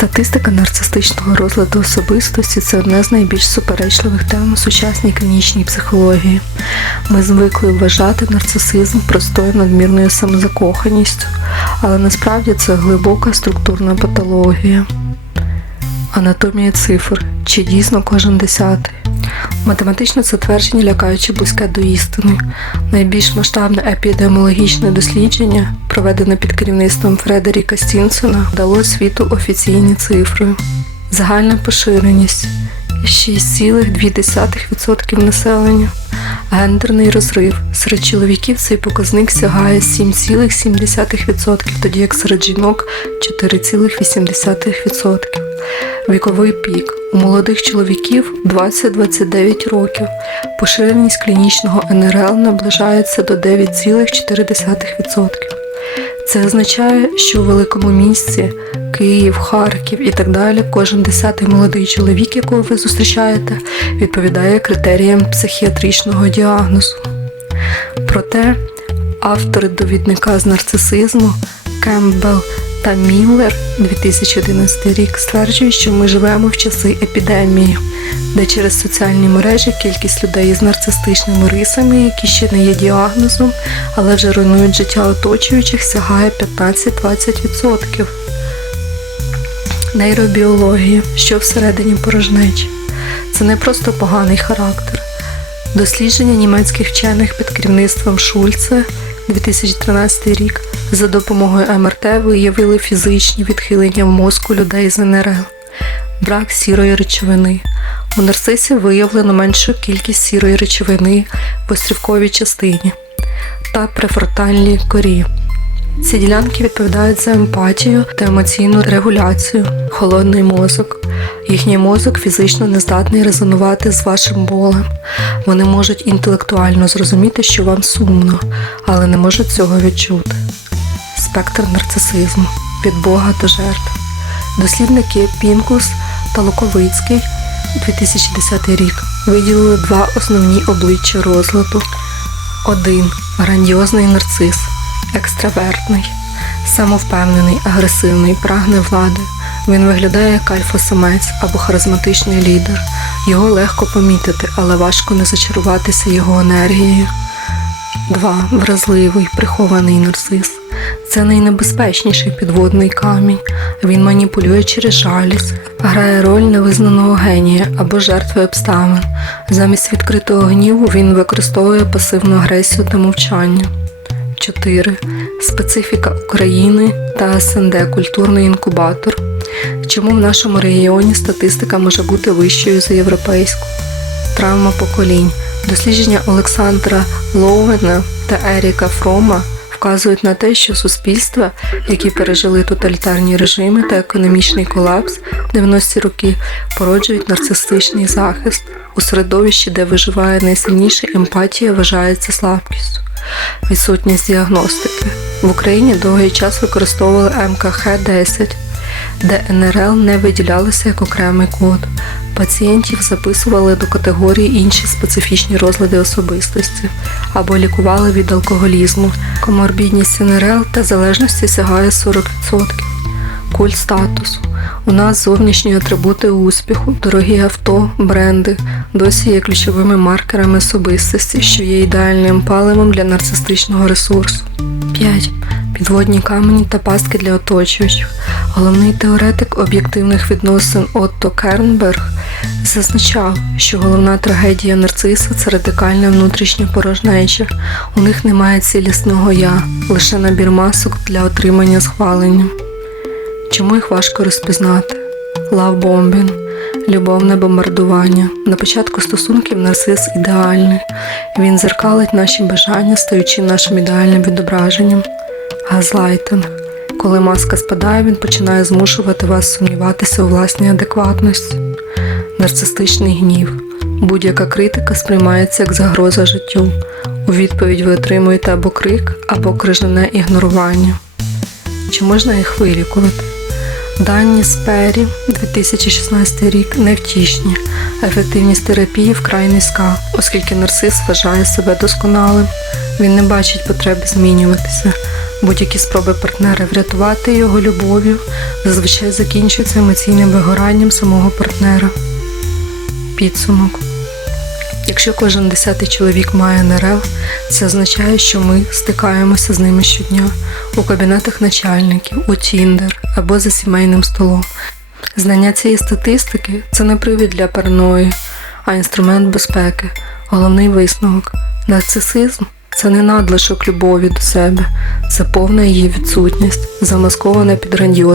Статистика нарцистичного розладу особистості це одна з найбільш суперечливих тем у сучасній клінічній психології. Ми звикли вважати нарцисизм простою надмірною самозакоханістю, але насправді це глибока структурна патологія. Анатомія цифр. Чи дійсно кожен десятий? Математично це твердження лякаючи близьке до істини. Найбільш масштабне епідеміологічне дослідження, проведене під керівництвом Фредеріка Стінсона, дало світу офіційні цифри. Загальна поширеність 6,2% населення. Гендерний розрив. Серед чоловіків цей показник сягає 7,7%, тоді як серед жінок 4,8%. Віковий пік. У молодих чоловіків 20-29 років. Поширеність клінічного НРЛ наближається до 9,4%. Це означає, що у великому місці Київ, Харків і так далі кожен десятий молодий чоловік, якого ви зустрічаєте, відповідає критеріям психіатричного діагнозу. Проте автори довідника з нарцисизму Кембл та Міллер 2011 рік стверджують, що ми живемо в часи епідемії, де через соціальні мережі кількість людей з нарцистичними рисами, які ще не є діагнозом, але вже руйнують життя оточуючих, сягає 15-20%. Нейробіологія, що всередині порожнечі. Це не просто поганий характер. Дослідження німецьких вчених під керівництвом Шульце 2013 рік за допомогою МРТ виявили фізичні відхилення в мозку людей з НРЛ, брак сірої речовини. У нарцисів виявлено меншу кількість сірої речовини в острівковій частині та префронтальній корі. Ці ділянки відповідають за емпатію та емоційну регуляцію, холодний мозок. Їхній мозок фізично не здатний резонувати з вашим болем. Вони можуть інтелектуально зрозуміти, що вам сумно, але не можуть цього відчути. Спектр нарцисизму від Бога до жертв. Дослідники Пінкус та Луковицький 2010 рік виділили два основні обличчя розладу. Один грандіозний нарцис, екстравертний, самовпевнений, агресивний, прагне влади. Він виглядає як альфа-самець або харизматичний лідер. Його легко помітити, але важко не зачаруватися його енергією. 2. Вразливий, прихований нарцис. Це найнебезпечніший підводний камінь. Він маніпулює через жалість, грає роль невизнаного генія або жертви обставин. Замість відкритого гніву він використовує пасивну агресію та мовчання. 4. Специфіка України та СНД культурний інкубатор. Чому в нашому регіоні статистика може бути вищою за європейську? Травма поколінь. Дослідження Олександра Лоуена та Еріка Фрома вказують на те, що суспільства, які пережили тоталітарні режими та економічний колапс 90-ті роки, породжують нарцистичний захист. У середовищі, де виживає найсильніше, емпатія вважається слабкістю. Відсутність діагностики. В Україні довгий час використовували МКХ-10, де НРЛ не виділялося як окремий код. Пацієнтів записували до категорії інші специфічні розлади особистості або лікували від алкоголізму. Коморбідність НРЛ та залежності сягає 40%. Культ статусу. У нас зовнішні атрибути успіху, дорогі авто, бренди досі є ключовими маркерами особистості, що є ідеальним паливом для нарцистичного ресурсу. 5. Підводні камені та пастки для оточуючих. Головний теоретик об'єктивних відносин Отто Кернберг зазначав, що головна трагедія нарциса це радикальна внутрішня порожнеча. У них немає цілісного я, лише набір масок для отримання схвалення. Чому їх важко розпізнати? Лавбомбін, любовне бомбардування. На початку стосунків нарцис ідеальний. Він зеркалить наші бажання, стаючи нашим ідеальним відображенням. Газлайтинг. Коли маска спадає, він починає змушувати вас сумніватися у власній адекватності. Нарцистичний гнів. Будь-яка критика сприймається як загроза життю. У відповідь ви отримуєте або крик, або крижане ігнорування. Чи можна їх вилікувати? Дані з Пері 2016 рік невтішні. Ефективність терапії вкрай низька, оскільки нарцис вважає себе досконалим. Він не бачить потреби змінюватися. Будь-які спроби партнера врятувати його любов'ю зазвичай закінчуються емоційним вигоранням самого партнера. Підсумок. Якщо кожен десятий чоловік має НРЛ, це означає, що ми стикаємося з ними щодня у кабінетах начальників, у Тіндер або за сімейним столом. Знання цієї статистики це не привід для парної, а інструмент безпеки, головний висновок. Нарцисизм це не надлишок любові до себе, це повна її відсутність, замаскована під грандіозним